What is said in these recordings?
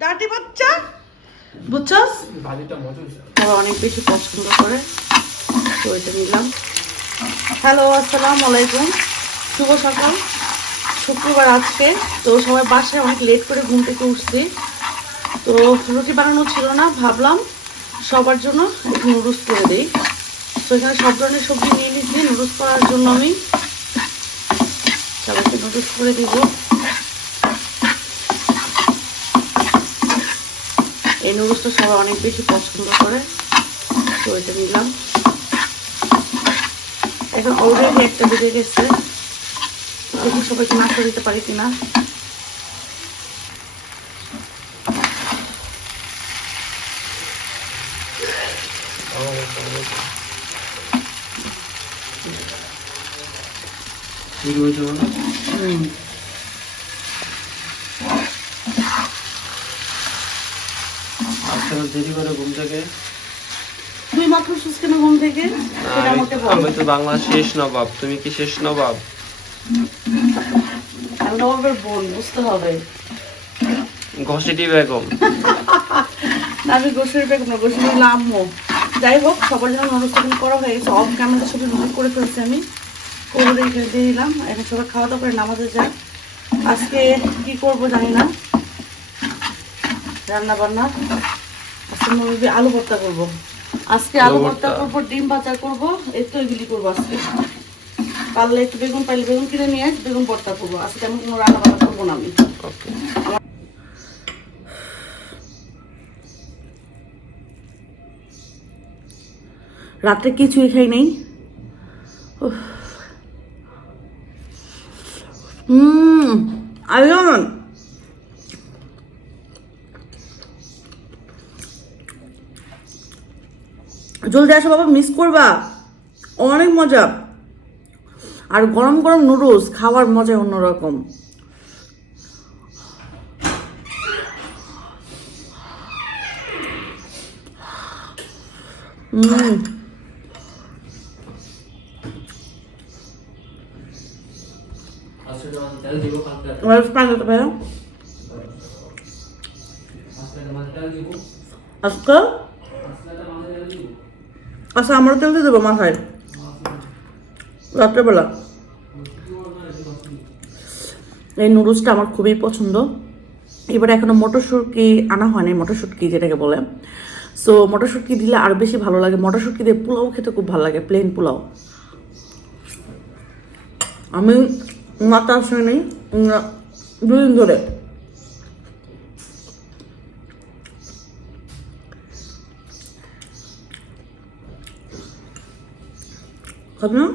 ডাটি বাচ্চা বুঝছস ভাজিটা মজা হয়েছে অনেক বেশি পছন্দ করে তো এটা নিলাম। হ্যালো আসসালামু আলাইকুম, শুভ সকাল, শুক্রবার আজকে। তো সবাই বাসায় অনেক লেট করে ঘুম থেকে উঠছি, তো রুটি বানানো ছিল না, ভাবলাম সবার জন্য একটু নুডলস করে দিই। তো এখানে সব ধরনের সবজি নিয়ে নিচ্ছি নুডলস করার জন্য। আমি সবাইকে নুডলস করে দিব। এই নুডলসটা সবাই অনেক বেশি পছন্দ করে, তো এটা নিলাম। এখন অলরেডি একটা বেজে গেছে, দেখি সবাইকে নাস্তা দিতে পারি কিনা। দেরি করে ঘুম থেকে তুই মাত্র সুস্থ না ঘুম থেকে? আমি তো বাংলা শেষ নবাব, তুমি কি শেষ নবাব? আমি নবাবের বোন, বুঝতে হবে। ঘসিটি বেগম না, আমি গোসের বেগম না, গোসের আম্মু। যাই হোক, সবার জন্য অনুষ্ঠান করা হয়ে গেছে। অফ ক্যামেরা ছবি ভিডিও করে ফেলছি আমি, করে এখানে দিয়ে দিলাম। এখন সবাই খাওয়া দাওয়া করে নামাজে যায়। আজকে কি করব জানি না, রান্না বান্না। আজকে মুরগি আলু ভর্তা করবো। আজকে আলু ভর্তা করবো, ডিম ভাজা করবো, এই তো এগুলি করবো আজকে। পারলে একটু বেগুন, পাইলে বেগুন কিনে নিয়ে বেগুন ভর্তা করবো। আজকে আমি কোনো রান্না বান্না করবো না আমি। রাত্রে কিছুই খাই নাই। আয়ন জলদি আসো বাবা, মিস করবা, অনেক মজা। আর গরম গরম নুডলস খাওয়ার মজা অন্যরকম। আজকে আচ্ছা, আমরা তেল দিয়ে দেবো মাথায় রাত্রেবেলা। এই নুডলসটা আমার খুবই পছন্দ। এবারে এখনো মটরশুঁটি আনা হয়নি, মটরশুঁটি যেটাকে বলে। সো মটরশুঁটি দিলে আরো বেশি ভালো লাগে। মটরশুঁটি দিয়ে পোলাও খেতে খুব ভালো লাগে, প্লেন পোলাও। আমি মাথা আসেনি 2 দিন ধরে। খাবি না?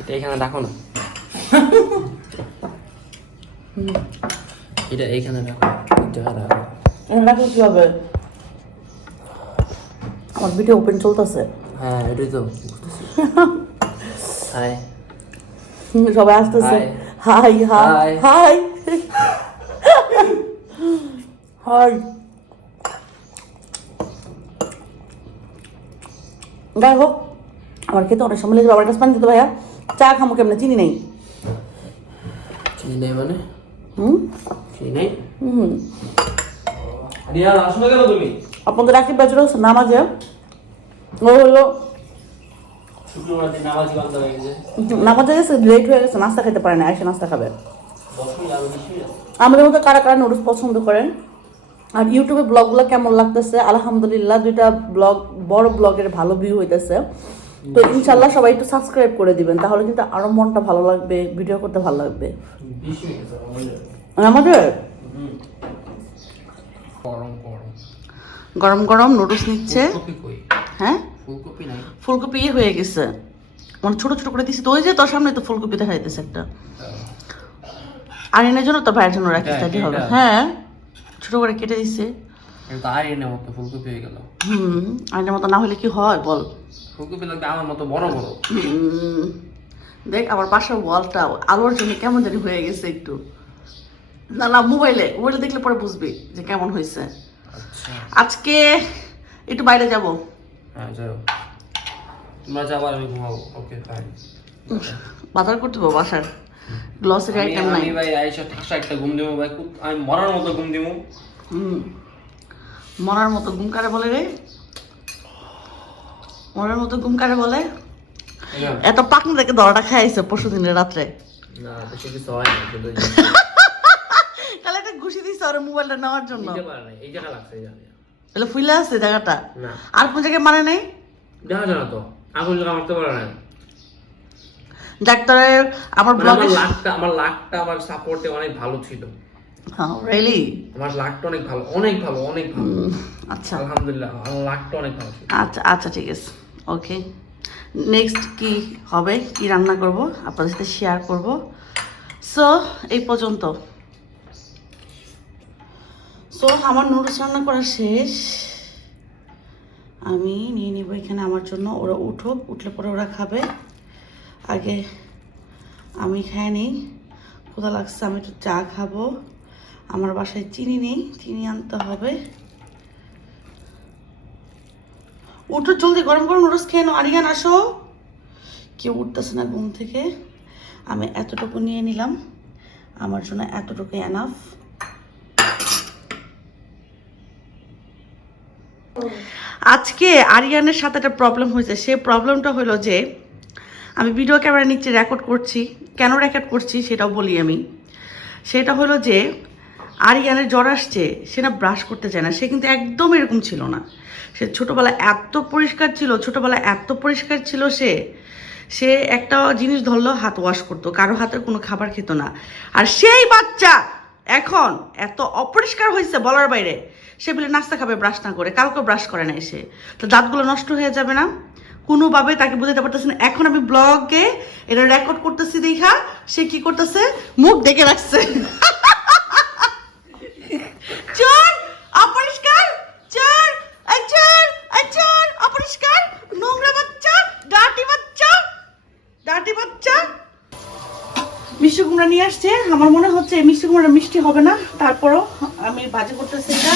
এটা এখানে রাখো না, এটা এইখানে রাখো, এটা রাখো। রাখো কি হবে? আমার ভিডিও ওপেন চলতেছে। হ্যাঁ, এটাই তো হাই সবাই আসতেছে। High high high high. যাই হোক, আমার খেতে অনেক সময় লেগে বাবার কাছে পানি দিতে। ভাইয়া চা খামো কেমনে? চিনি নেই। চিনি নেই মানে? চিনি নেই। আসো না কেন তুমি? আপনাদের রাকিব বাজুর নামাজে ও হলো শুক্রবার দিন নামাজে গেছে, লেট হয়ে গেছে, নাস্তা খেতে পারে না, এসে নাস্তা খাবে। আমাদের মতো কারা কারা নুডলস পছন্দ করেন, আর ইউটিউবে ব্লগগুলো কেমন লাগতেছে? আলহামদুলিল্লাহ, 2টা ব্লগ, বড় ব্লগের ভালো ভিউ হইতেছে। তো ইনশাল্লাহ সবাই একটু সাবস্ক্রাইব করে দিবেন, তাহলে কিন্তু আরো মনটা ভালো লাগবে, ভিডিও করতে ভালো লাগবে। আমাদের গরম গরম নুডলস নিচ্ছে। হ্যাঁ, ফুলকপি হয়ে গেছে, মানে ছোট ছোট করে দিছি। তো ওই যে তোর সামনে তো ফুলকপি দেখা যাইতেছে একটা। আরিনের জন্য, তোর ভাইয়ের জন্য রাখিস, তাই হবে। হ্যাঁ, ছোট করে কেটে দিছে। আরিনের মতো ফুলকপি হয়ে গেল। আরিনের মতো না হলে কি হয় বল? ফুলকপি লাগবে আমার মতো বড় বড়। দেখ আমার পাশের ওয়ালটা আলোর জন্য কেমন জানি হয়ে গেছে একটু। না না, মোবাইলে দেখলে পরে বুঝবি যে কেমন হয়েছে। আজকে একটু বাইরে যাব। হ্যাঁ যাও, তোমরা যাবার, আমি ঘুমাবো। Okay fine. বাজার করতে হবে বাসার। গ্লসের আইটেম নাই। আমি ভাই আইসা ঠাসা একটা ঘুম দিমু ভাই, আমি মরার মতো ঘুম দিমু। মরার মতো ঘুম কারে বলে রে? মরার মতো ঘুম কারে বলে? এত পাকনা থেকে দরটা খাইছে পরশু দিনের রাত্রে। না বেশি কিছু হয় না, শুধু কালে একটা ঘুষি দিছে ওর মোবাইলটা নেওয়ার জন্য। নিতে পারে না, এই জায়গা লাগছে জানি তাহলে ফুলে আছে জায়গাটা। না আর কোন জায়গায় মানে নাই? দেখা যায় না তো, আগুন জায়গা মারতে পারে না। ডাক্তারে আমার ব্লগে আমার লাকটা আমার সাপোর্টে অনেক ভালো ছিল। হ্যাঁ রিয়েলি? আমার লাকটা অনেক ভালো, অনেক ভালো, অনেক ভালো। আচ্ছা আলহামদুলিল্লাহ, আমার লাকটা অনেক ভালো ছিল। আচ্ছা আচ্ছা ঠিক আছে, ওকে। নেক্সট কি হবে, কি রান্না করব আপনাদের সাথে শেয়ার করব। সো এই পর্যন্ত। সো আমার নুডলস রান্না করা শেষ। আমি নিয়ে নিব এখানে আমার জন্য। ওরা উঠুক, উঠলে পরে ওরা খাবে। আগে আমি খাই নিই, ক্ষুধা লাগছে, আমি একটু চা খাবো। আমার বাসায় চিনি নেই, চিনি আনতে হবে। উঠো জলদি, গরম গরম নুডলস খেয়ে নাও। আরিয়ান আসো। কেউ উঠতেছে না ঘুম থেকে। আমি এতটুকু নিয়ে নিলাম, আমার জন্য এতটুকু এনাফ। আজকে আরিয়ানের সাথে একটা প্রবলেম হয়েছে। সে প্রবলেমটা হলো যে আমি ভিডিও ক্যামেরা নিচে রেকর্ড করছি। কেন রেকর্ড করছি সেটাও বলি আমি। সেটা হলো যে আরিয়ানের জ্বর আসছে, সে না ব্রাশ করতে চায় না। সে কিন্তু একদম এরকম ছিল না। সে ছোটোবেলায় এত পরিষ্কার ছিল, ছোটোবেলায় এত পরিষ্কার ছিল। সে একটা জিনিস ধরলেও হাত ওয়াশ করতো, কারো হাতের কোনো খাবার খেত না। আর সেই বাচ্চা এখন এত অপরিষ্কার হয়েছে বলার বাইরে। সে বলে নাস্তা খাবে ব্রাশ না করে, কালকেও ব্রাশ করে না এসে। তো দাঁতগুলো নষ্ট হয়ে যাবে না, কোনোভাবে তাকে বোঝাতে পারতেছে না। এখন আমি ব্লগে এটা রেকর্ড করতেছি দেখা সে কি করতেছে, মুখ ডেকে রাখছে। চোর অপরিষ্কার, চোর চোর চোর অপরিষ্কার, নোংরা বাচ্চা, ডার্টি বাচ্চা, ডার্টি বাচ্চা। মিষ্টি কুমড়া নিয়ে আসছে। আমার মনে হচ্ছে মিষ্টি কুমড়া মিষ্টি হবে না, তারপরও আমি ভাজি করতেছি এটা।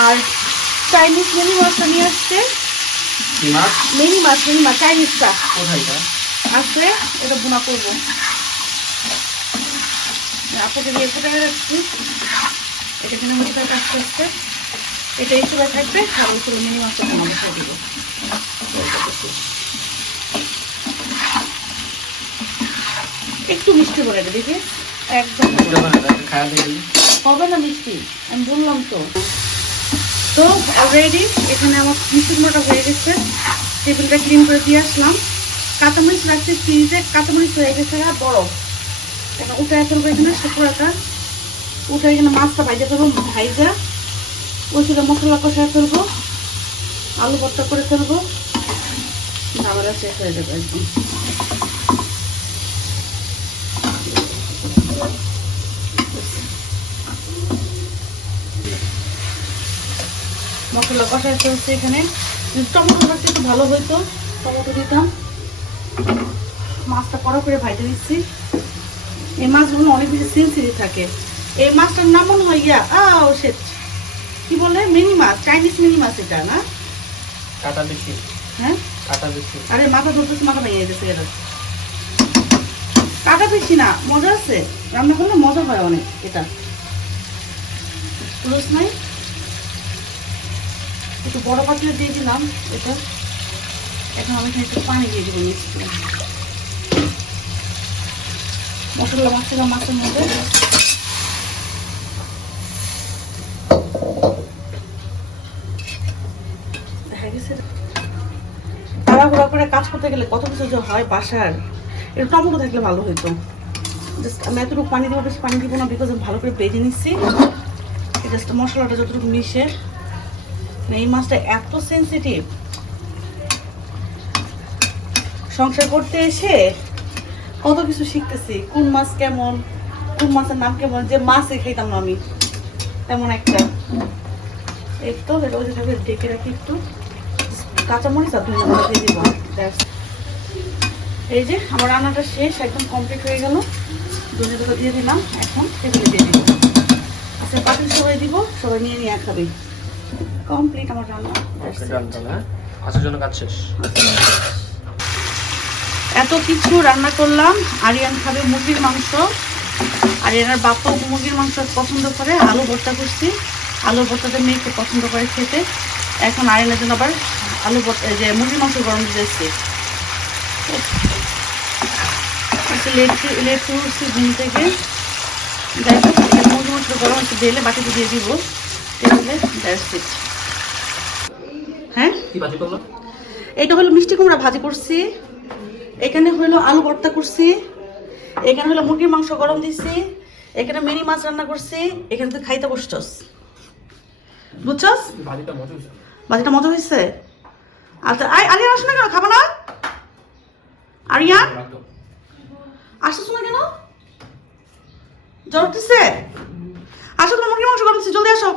আর চাইনিজ মিনি মাছটা নিয়ে আসছে। মিনি মাছ চাইনিজটা আছে, এটা বোনা করবো। আপনাকে দিয়ে ফুটে রাখছি, এটা কিনে মধ্যে আস্তে আস্তে এটা এই চুলা থাকবে। আর ওই চুলা মিনি মাছটা বসাই দিব। একটু মিষ্টি করে দেবে, দেখি একদম হবে না মিষ্টি, আমি বললাম তো। তো অলরেডি এখানে আমার মিষ্টি কুমড়োটা হয়ে গেছে। টেবিলটা ক্লিন করে দিয়ে আসলাম। কাঁচামরিচ রাখছি ফ্রিজে, কাঁচামরিচ হয়ে গেছে বড়। এখন উঠে ফেলবো এখানে শুকুরাটা, উঠে এখানে মাছটা ভাইজা ফেলবো। ভাইজা ওই ছিল মশলা কষায় ফেলবো, আলু ভর্তা করে ফেলবো। ঝামেলা শেষ হয়ে যাবে একদম। মশলা কষায় ফেলছে এখানে। টমেটো থাকতে একটু ভালো হইতো, টমেটো দিতাম। মাছটা কড়া করে ভাইজে দিচ্ছি। এই মাছগুলো অনেক বেশি সেন্সিটিভ থাকে। এই মাছটার নাম মনে হয় কি বলে, মিনি মাছ, চাইনিজ মিনি মাছ। এটা না কাটা বেশি, হ্যাঁ কাটা বেশি। আরে মাথা ধরতেছে, মাথা ভেঙে গেছে। এটা কাটা বেশি না, মজা আছে, রান্না করলে মজা হয় অনেক। এটা পুরুষ নাই, একটু বড় পাতিলে দিয়ে দিলাম এটা। এখন আমি এখানে একটু পানি দিয়ে দেবো মিক্স করে। মশলা মাছের মধ্যে দেখা গেছে। তাড়াহুড়া করে কাজ করতে গেলে কত কিছু যে হয় বাসার। একটু টমেটো থাকলে ভালো হইতো। জাস্ট আমি এতটুকু পানি দেবো, বেশি পানি দিব না, বিকজ আমি ভালো করে ভেজে নিচ্ছি। জাস্ট মশলাটা যতটুকু মিশে। এই মাছটা এত সেন্সিটিভ, সংসার করতে এসে কত কিছু শিখতেছি। কোন মাছ কেমন, কোন মাছের নাম কেমন, যে মাছই খাইতাম না আমি তেমন একটা। এই তো এটা ওই থাকবে, ডেকে রাখি একটু। কাঁচামরিচ আর ধনে পাতা দিয়ে দিব। এই যে আমার রান্নাটা শেষ, একদম কমপ্লিট হয়ে গেল। ধনে পাতা দিয়ে দিলাম, এখন টেবিলে দিয়ে দিব। আচ্ছা পাতিল সবাই দিব, সবাই নিয়ে নিয়ে খাবে। কমপ্লিট আমার রান্না। আসার জন্য কাজ শেষ। এত কিছু রান্না করলাম। আরিয়ান খাবে মুরগির মাংস, আরিয়ানের বাপ্পাও মুরগির মাংস পছন্দ করে। আলু ভর্তা করছি, আলু ভর্তাটা মেয়ে খুব পছন্দ করে খেতে। এখন আরিয়ানের জন্য আবার আলু ভর্তা যে মুরগির মাংস গরম দিতেছি। লেট করে উঠছি ঘুম থেকে। যাই হোক, মুরগির মাংস গরম একটু ঢেলে বাটিতে দিয়ে দিব, টেবিলে। That's it. হ্যাঁ, এইটা হলো মিষ্টি কুমড়া ভাজি করছি, এখানে হলো আলু ভর্তা করছি, এখানে হলো মুরগির মাংস গরম দিছি, এখানে মিনি মাছ রান্না করছি, এখানে তুই খাইতে বসছস, বুঝছস? ভাজিটা মজা হয়েছে। আচ্ছা, আরিয়ান আসো না কেন, খাবো না? আরিয়ান আসছিস না কেন? জ্বর উঠতেছে? আসো, তোমার মুরগির মাংস গরম দিচ্ছি, জলদি আসো।